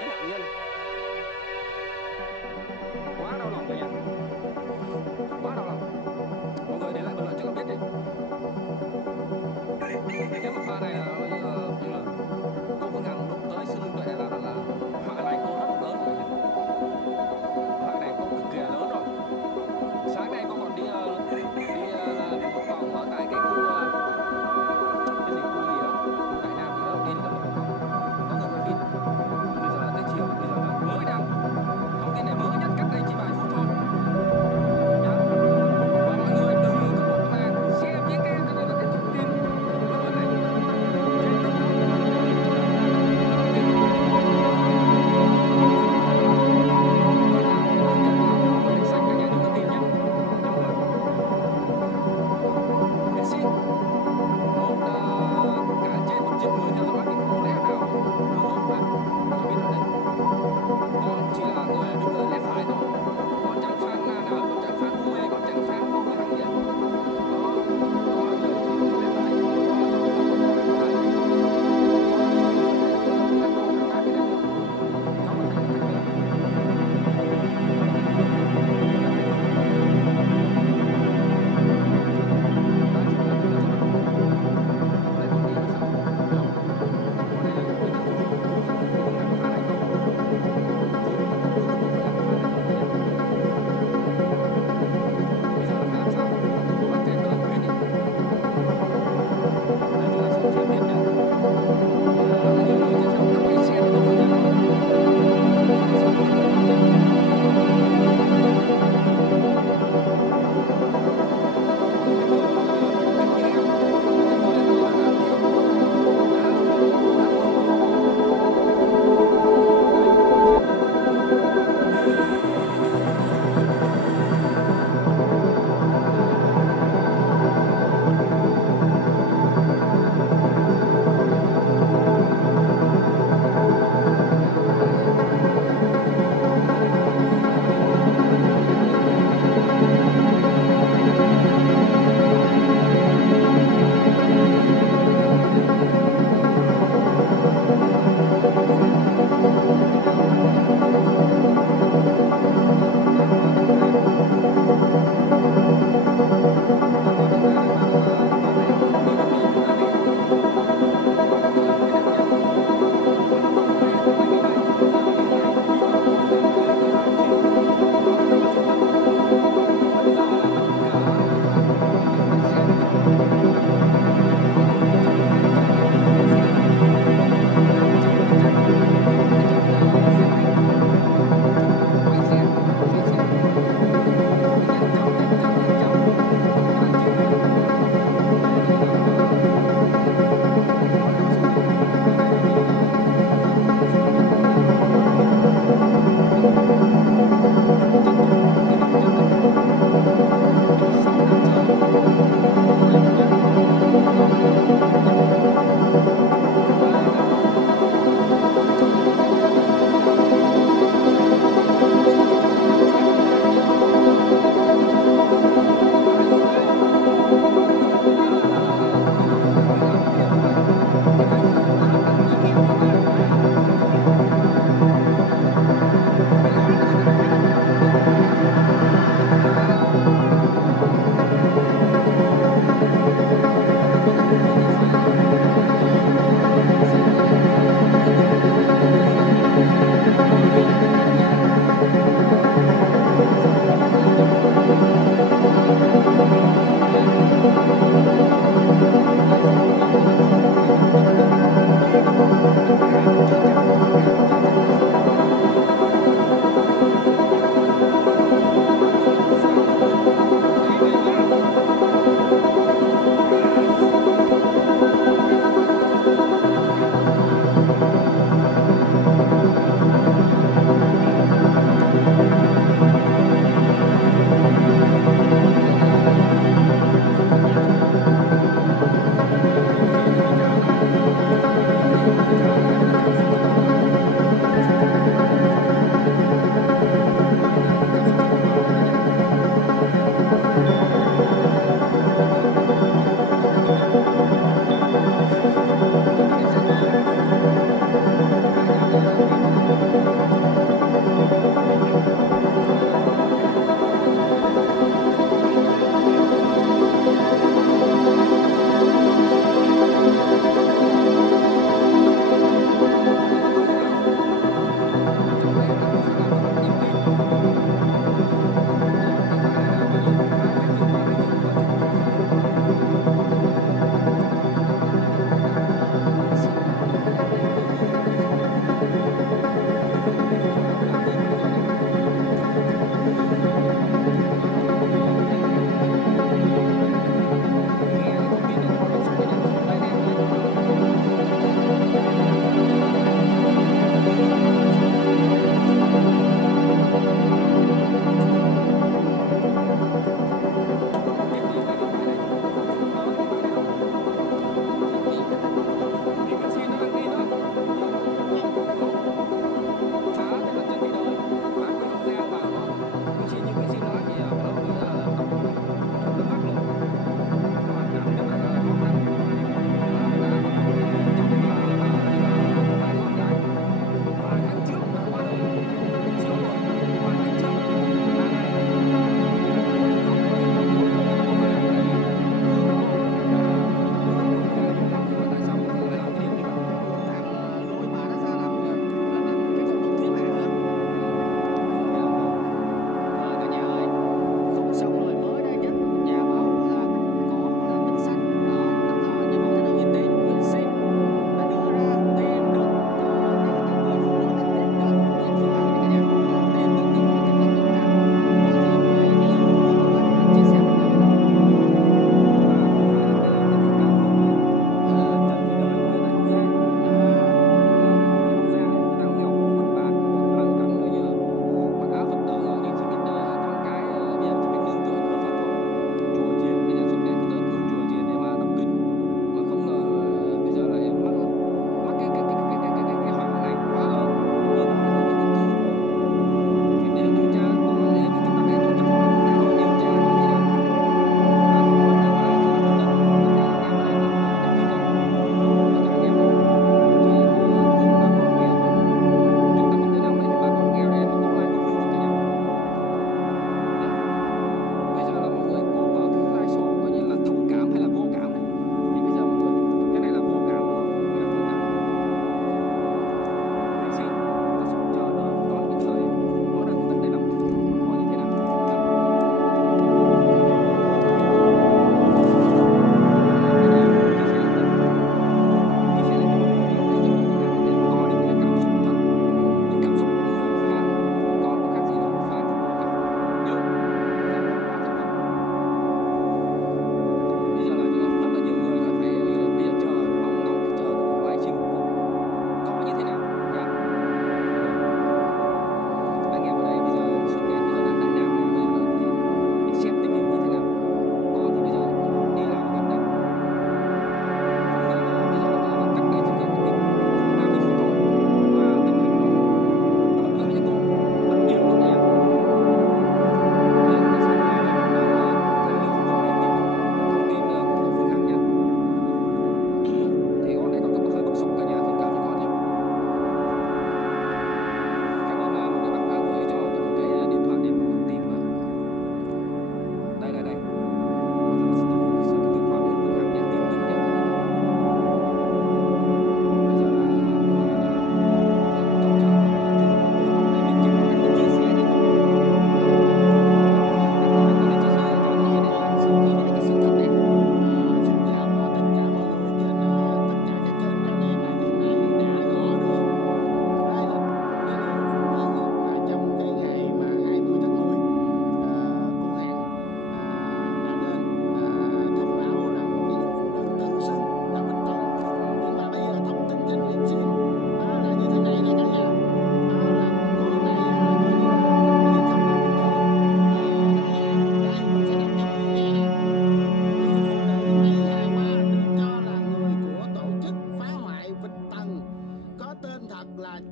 cái nạn nhân. Quá đau lòng cả nhà, quá đau lòng. Mọi người để lại bình luận cho con biết đi. Cái mặt pha này là như là cô Phương Hằng đụng tới sư Minh Tuệ là họa này cô rất lớn rồi. Họa này cô cực kỳ lớn rồi. Sáng nay con còn đi một vòng ở tại cái khu cái gì khu gì đó, khu Đại Nam gì đó, đi được một vòng có người quay phim. Bây giờ là tới chiều, bây giờ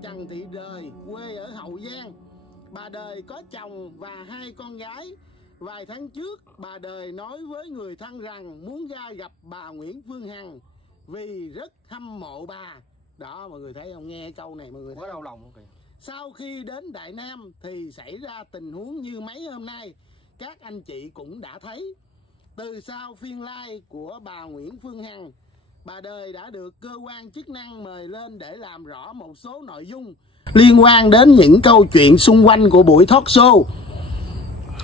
Trần Thị Đời, quê ở Hậu Giang. Bà Đời có chồng và 2 con gái. Vài tháng trước, bà Đời nói với người thân rằng muốn ra gặp bà Nguyễn Phương Hằng vì rất hâm mộ bà. Đó, mọi người thấy không? Nghe câu này mọi người quá đau lòng không kìa. Sau khi đến Đại Nam thì xảy ra tình huống như mấy hôm nay, các anh chị cũng đã thấy. Từ sau phiên live của bà Nguyễn Phương Hằng, bà Đời đã được cơ quan chức năng mời lên để làm rõ một số nội dung liên quan đến những câu chuyện xung quanh của buổi talk show.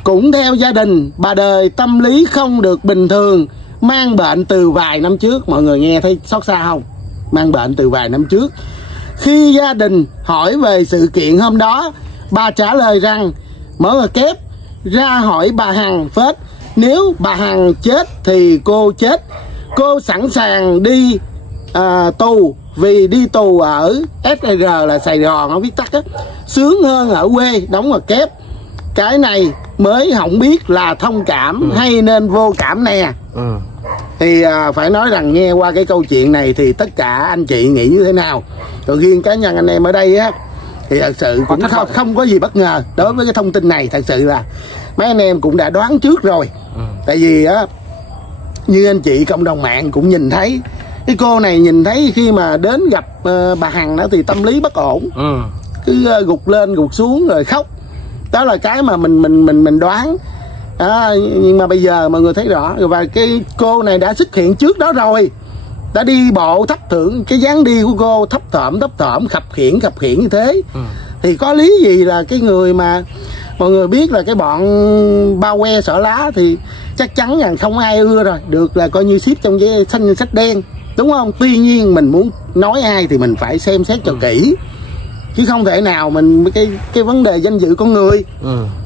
Cũng theo gia đình, bà Đời tâm lý không được bình thường, mang bệnh từ vài năm trước. Mọi người nghe thấy xót xa không? Mang bệnh từ vài năm trước. Khi gia đình hỏi về sự kiện hôm đó, bà trả lời rằng, mở ngoặc kép, ra hỏi bà Hằng phết, nếu bà Hằng chết thì cô chết. Cô sẵn sàng đi tù, vì đi tù ở SR là Sài Gòn, nó viết tắt á, sướng hơn ở quê, đóng ngoặc kép. Cái này mới không biết là thông cảm hay nên vô cảm nè. Thì phải nói rằng nghe qua cái câu chuyện này thì tất cả anh chị nghĩ như thế nào? Rồi riêng cá nhân anh em ở đây á thì thật sự cũng không có gì bất ngờ đối với cái thông tin này. Thật sự là mấy anh em cũng đã đoán trước rồi. Tại vì á, như anh chị cộng đồng mạng cũng nhìn thấy, cái cô này nhìn thấy khi mà đến gặp bà Hằng đó thì tâm lý bất ổn, cứ gục lên gục xuống rồi khóc. Đó là cái mà mình đoán. Nhưng mà bây giờ mọi người thấy rõ, và cái cô này đã xuất hiện trước đó rồi, đã đi bộ thấp thưởng, cái dáng đi của cô thấp thỏm khập khiễng như thế. Thì có lý gì là cái người mà mọi người biết là cái bọn bao que xỏ lá thì chắc chắn rằng không ai ưa rồi, được là coi như ship trong cái danh sách đen, đúng không? Tuy nhiên mình muốn nói ai thì mình phải xem xét cho kỹ, chứ không thể nào mình cái vấn đề danh dự con người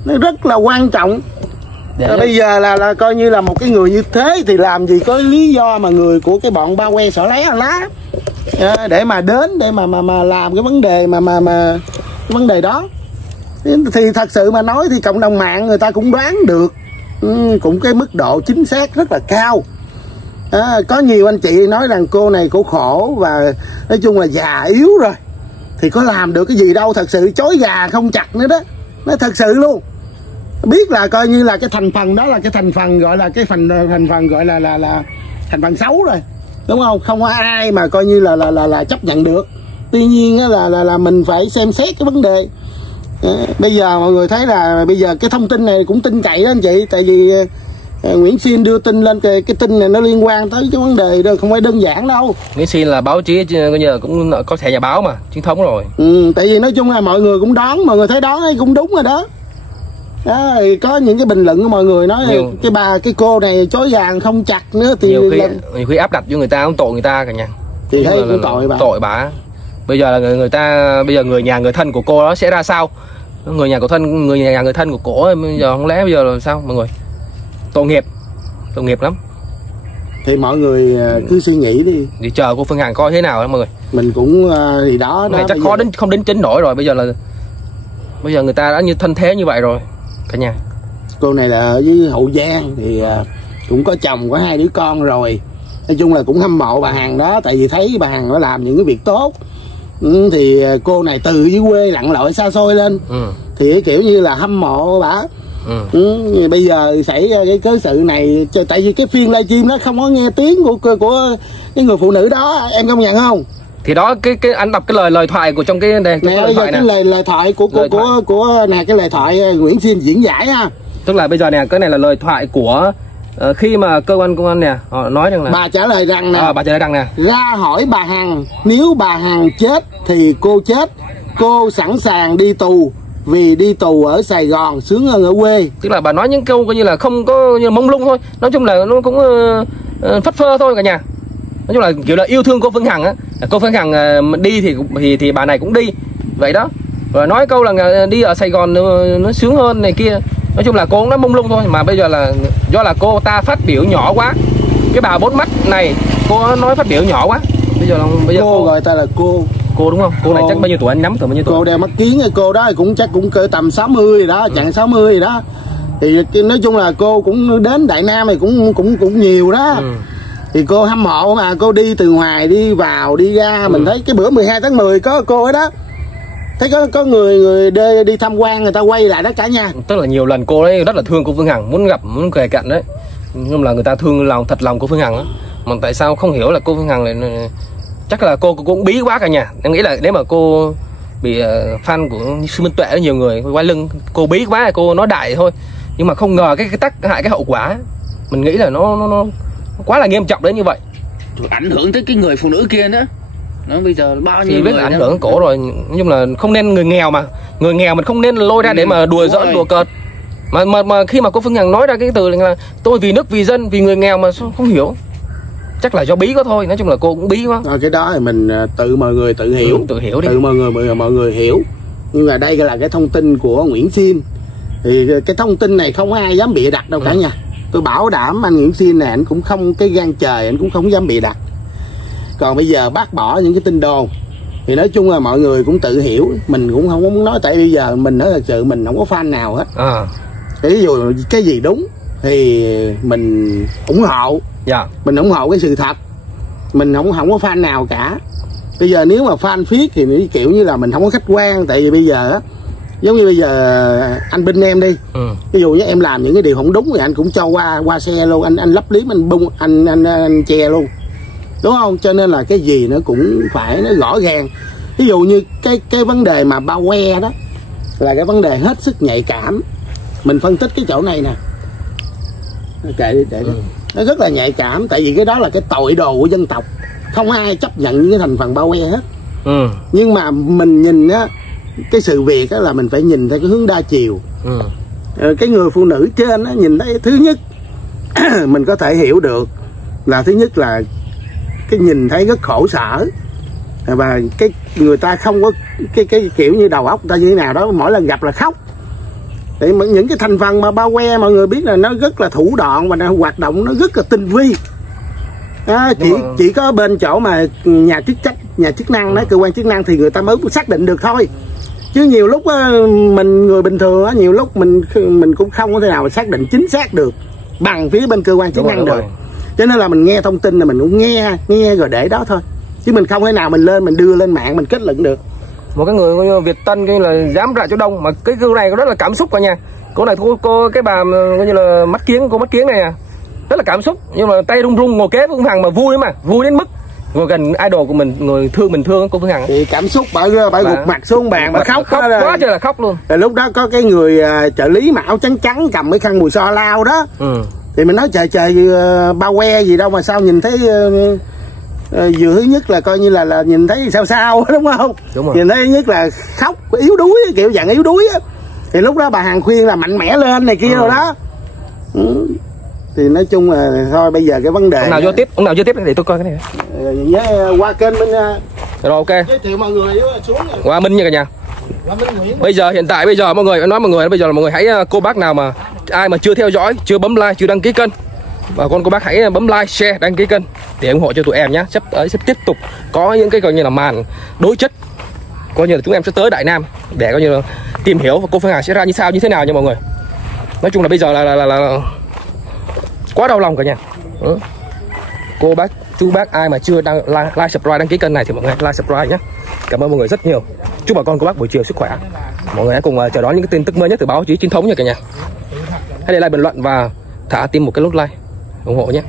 nó rất là quan trọng. Bây giờ là coi như là một cái người như thế thì làm gì có lý do mà người của cái bọn bao que xỏ lá để mà đến để mà làm cái vấn đề mà cái vấn đề đó. Thì thật sự mà nói thì cộng đồng mạng người ta cũng đoán được, cũng cái mức độ chính xác rất là cao. Có nhiều anh chị nói rằng cô này cô khổ và nói chung là già yếu rồi, thì có làm được cái gì đâu. Thật sự chối gà không chặt nữa đó, nó thật sự luôn. Biết là coi như là cái thành phần đó là cái thành phần gọi là cái thành phần gọi là thành phần xấu rồi, đúng không? Không có ai mà coi như là chấp nhận được. Tuy nhiên là mình phải xem xét cái vấn đề. Bây giờ mọi người thấy là bây giờ cái thông tin này cũng tin cậy đó anh chị, tại vì Nguyễn Xin đưa tin lên, cái tin này nó liên quan tới cái vấn đề đó, không phải đơn giản đâu. Nguyễn Xin là báo chí coi như là cũng có thẻ nhà báo mà, chính thống rồi. Tại vì nói chung là mọi người cũng đoán, mọi người thấy đoán ấy cũng đúng rồi đó. Đó, có những cái bình luận của mọi người nói cái cô này chối gà không chặt nữa thì nhiều khi áp đặt cho người ta, không tội người ta cả nhà. Thì thấy cũng tội bà. Bây giờ là bây giờ người nhà người thân của cô đó sẽ ra sao? Người nhà người thân của cô ấy, bây giờ không lẽ bây giờ là sao mọi người? Tội nghiệp lắm. Thì mọi người cứ suy nghĩ đi. Thì chờ cô Phương Hằng coi thế nào đó mọi người. Mình cũng thì đó này chắc khó không đến chính nổi rồi. Bây giờ người ta đã như thân thế như vậy rồi cả nhà. Cô này là ở dưới Hậu Giang thì cũng có chồng, có 2 đứa con rồi. Nói chung là cũng hâm mộ bà Hằng đó, tại vì thấy bà Hằng nó làm những cái việc tốt. Thì cô này từ dưới quê lặn lội xa xôi lên, thì kiểu như là hâm mộ bà. Bây giờ xảy ra cái cớ sự này, tại vì cái phiên livestream đó không có nghe tiếng của cái người phụ nữ đó, em công nhận không? Thì đó cái anh đọc cái lời thoại của trong cái này, cái lời thoại của nè, cái lời thoại Nguyễn Xin diễn giải ha. Tức là bây giờ nè, cái này là lời thoại của khi mà cơ quan công an nè, họ nói rằng là bà trả lời rằng nè, ra hỏi bà Hằng, nếu bà Hằng chết thì cô chết, cô sẵn sàng đi tù vì đi tù ở Sài Gòn sướng hơn ở quê. Tức là bà nói những câu coi như là không có như mông lung thôi, nói chung là nó cũng phất phơ thôi cả nhà. Nói chung là kiểu là yêu thương cô Phương Hằng á, cô Phương Hằng đi thì bà này cũng đi vậy đó. Rồi nói câu là đi ở Sài Gòn nó sướng hơn này kia. Nói chung là cô cũng đã mông lung thôi, mà bây giờ là do là cô ta phát biểu nhỏ quá. Cái bà 4 mắt này cô nói phát biểu nhỏ quá. Bây giờ cô gọi ta là cô đúng không? Cô này chắc bao nhiêu tuổi, anh nắm từ bao nhiêu tuổi? Cô đeo mắt kiếng, cô đó cũng chắc cũng cỡ tầm 60 rồi đó, chặng 60 rồi đó. Thì nói chung là cô cũng đến Đại Nam này cũng nhiều đó. Thì cô hâm mộ mà, cô đi từ ngoài đi vào đi ra. Mình thấy cái bữa 12 tháng 10 có cô ấy đó. Thấy có người đi tham quan người ta quay lại đó cả nhà. Tức là nhiều lần cô ấy rất là thương cô Phương Hằng, muốn gặp, muốn kề cận đấy. Nhưng là người ta thương lòng, thật lòng cô Phương Hằng á. Mà tại sao không hiểu là cô Phương Hằng lại, chắc là cô cũng bí quá cả nhà. Em nghĩ là nếu mà cô bị fan của Sư Minh Tuệ nhiều người quay lưng, cô bí quá, cô nói đại thôi. Nhưng mà không ngờ cái tác hại, cái hậu quả mình nghĩ là nó quá là nghiêm trọng đến như vậy. Ảnh hưởng tới cái người phụ nữ kia nữa. Nó bây giờ bao nhiêu thì biết người ảnh hưởng cổ rồi, nhưng là không nên người nghèo mà mình không nên lôi ra để mà đùa giỡn đùa cợt. Mà khi mà cô Phương Hằng nói ra cái từ là tôi vì nước vì dân vì người nghèo mà không hiểu, chắc là do bí có thôi. Nói chung là cô cũng bí quá. Cái đó thì mình tự mọi người tự hiểu, tự hiểu đi, tự mọi người hiểu. Nhưng mà đây là cái thông tin của Nguyễn Xiên, thì cái thông tin này không ai dám bịa đặt đâu cả nhà. Tôi bảo đảm anh Nguyễn Xiên này anh cũng không cái gan trời, anh cũng không dám bịa đặt. Còn bây giờ bác bỏ những cái tin đồn thì nói chung là mọi người cũng tự hiểu. Mình cũng không muốn nói, tại bây giờ mình nói thật sự mình không có fan nào hết. Ví dụ cái gì đúng thì mình ủng hộ, mình ủng hộ cái sự thật, mình không có fan nào cả. Bây giờ nếu mà fan phiết thì kiểu như là mình không có khách quan. Tại vì bây giờ á, giống như bây giờ anh binh em đi, ví dụ như em làm những cái điều không đúng thì anh cũng cho qua xe luôn, anh lấp liếm, anh bung, anh che luôn, đúng không? Cho nên là cái gì nó cũng phải nó rõ ràng. Ví dụ như cái vấn đề mà bao que đó là cái vấn đề hết sức nhạy cảm. Mình phân tích cái chỗ này nè, kệ đi. Nó rất là nhạy cảm, tại vì cái đó là cái tội đồ của dân tộc, không ai chấp nhận những cái thành phần bao que hết. Nhưng mà mình nhìn á, cái sự việc á là mình phải nhìn theo cái hướng đa chiều. Cái người phụ nữ trên á, nhìn thấy thứ nhất mình có thể hiểu được là thứ nhất là cái nhìn thấy rất khổ sở, và cái người ta không có cái kiểu như đầu óc ta như thế nào đó, mỗi lần gặp là khóc. Thì những cái thành phần mà bao que mọi người biết là nó rất là thủ đoạn và nó hoạt động nó rất là tinh vi. Chỉ có bên chỗ mà nhà chức năng đó, cơ quan chức năng thì người ta mới xác định được thôi. Chứ nhiều lúc á, mình người bình thường á, nhiều lúc mình cũng không có thể nào mà xác định chính xác được bằng phía bên cơ quan chức năng được. Cho nên là mình nghe thông tin là mình cũng nghe rồi để đó thôi, chứ mình không thể nào mình lên mình đưa lên mạng mình kết luận được. Một cái người Việt Tân cái là dám ra chỗ đông, mà cái cô này rất là cảm xúc cả nhà. Cô này cô cái bà coi như là mắt kiến này rất là cảm xúc, nhưng mà tay run ngồi kế với Phương Hằng mà vui đến mức ngồi gần idol của mình, người mình thương cô Phương Hằng thì cảm xúc bà gục mặt xuống bàn bà khóc quá trời là khóc luôn. Rồi lúc đó có cái người trợ lý mà áo trắng cầm cái khăn mùi so lao đó, thì mình nói trời bao que gì đâu mà sao nhìn thấy vừa thứ nhất là coi như là nhìn thấy sao đúng không? Đúng rồi. Nhìn thấy thứ nhất là khóc yếu đuối, kiểu dạng yếu đuối á. Thì lúc đó bà Hằng khuyên là mạnh mẽ lên này kia rồi đó. Thì nói chung là thôi bây giờ cái vấn đề ông nào vô tiếp để tôi coi cái này. Qua kênh bên rồi ok. Giới thiệu mọi người xuống rồi. Qua Minh nha cả nhà. Bây giờ mọi người nói bây giờ là mọi người hãy cô bác nào mà ai mà chưa theo dõi, chưa bấm like, chưa đăng ký kênh, và cô bác hãy bấm like, share, đăng ký kênh để ủng hộ cho tụi em nhé. Sắp tới sẽ tiếp tục có những cái coi như là màn đối chất, coi như là chúng em sẽ tới Đại Nam để coi như là tìm hiểu và cô Phương Hằng sẽ ra như thế nào nha mọi người. Nói chung là bây giờ là quá đau lòng cả nhà. Cô bác, chú bác ai mà chưa like, subscribe, đăng ký kênh này thì mọi người like, subscribe nhé. Cảm ơn mọi người rất nhiều. Chúc bà con cô bác buổi chiều sức khỏe. Mọi người hãy cùng chờ đón những cái tin tức mới nhất từ báo chí chính thống nha cả nhà. Hãy để lại bình luận và thả tim một cái nút like ủng hộ nhé.